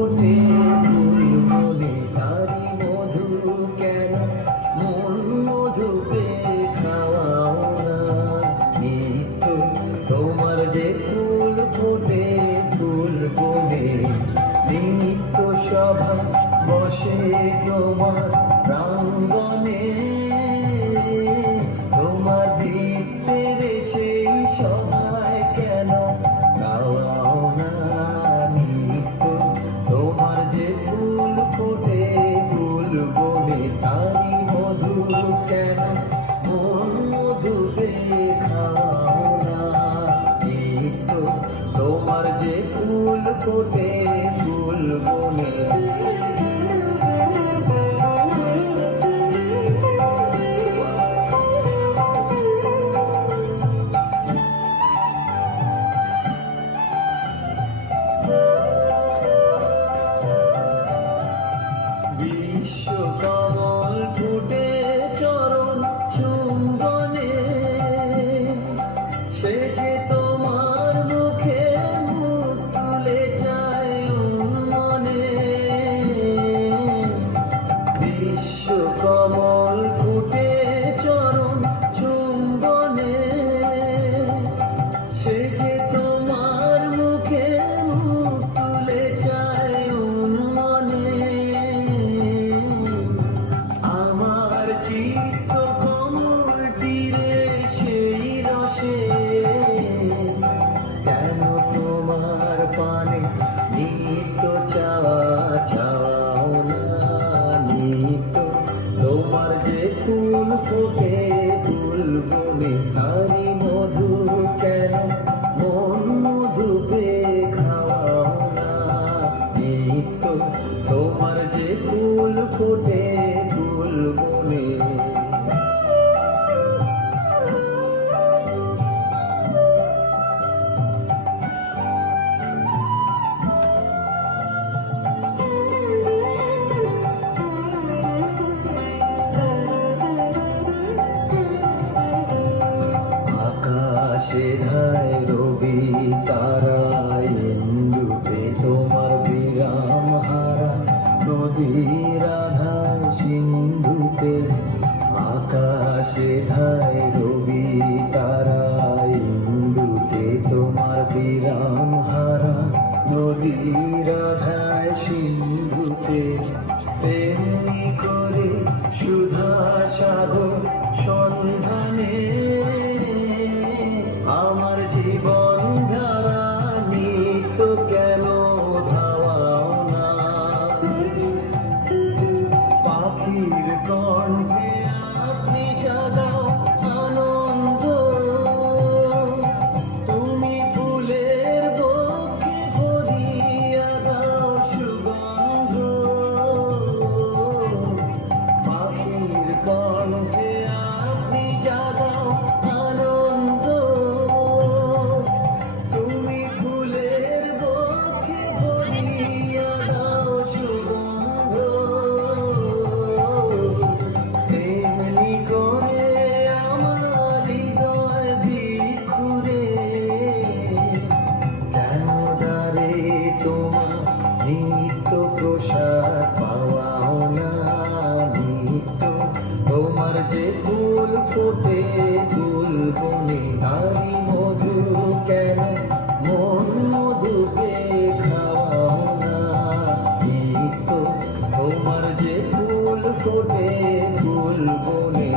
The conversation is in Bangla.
ফোটে ফুল বনে তারি মধু কেন মন মধু পেয়ে খাওয়াও না নিত্য তোমার যে ফুল ফোটে ফুল বনে নিত্য সভা বসে তোমার প্রাঙ্গণে তোমার ভিতরে সেই সভায় কেন গাওয়াও না নিত্য তোমার যে ফুল ফোটে ফুল বনে তারি মধু কেন মন মধু পেয়ে খাও না নিত্য তোমার যে ফুল ফোটে ফুল বনে বিশ্বকমল ফুটে চরণ চুম্বনে সে যে তোমার মুখে মুখ তুলে চায় মনে বিশ্বকমল ফুটে চরণ চুম্বনে সে যে তোমার মুখে মুখ তুলে চায় মনে আমার চিত্ত কমল তীরে সেই রসে কেন তোমার পানে নিত্য চাওয়া চাওয়াও না নিত্য তোমার যে ফুল ফোটে ফুল বনে তারি মধু কেন মন মধু পেয়ে খাওয়াও না নিত্য তোমার যে ফুল ফোটে ফুল বনে আকাশে ধায় রবি তারা ইন্দুতে তোমার বিরাম হারা নদী রাধায় সিন্ধুতে আকাশে ধায় রবি তারা ইন্দুতে তোমার বিরাম হারা নদী রাধায় সিন্ধুতে তেমনি করে সুধা সাগর সন্ধানে আমার জীবন ধারা নিত্য কেন ধাওয়াও না পাখির কণ্ঠে আপনি জাগাও আনন্দ তুমি ফুলের বক্ষে ভরিয়া দাও সুগন্ধ পাখির কণ্ঠে আপনি জাগাও আনন্দ তুমি ফুলের বক্ষে ভরিয়া দাও সুগন্ধ তেমনি করে আমার হৃদয় ভিখুরে কেন দ্বারে তোমার নিত্য প্রসাদ পাওয়াও না নিত্য তোমার যে ফুল ফোটে ফুল বনে তারি মধু কেন মন মধু পেয়ে খাওয়াও না নিত্য তোমার যে ফুল ফোটে ফুল বনে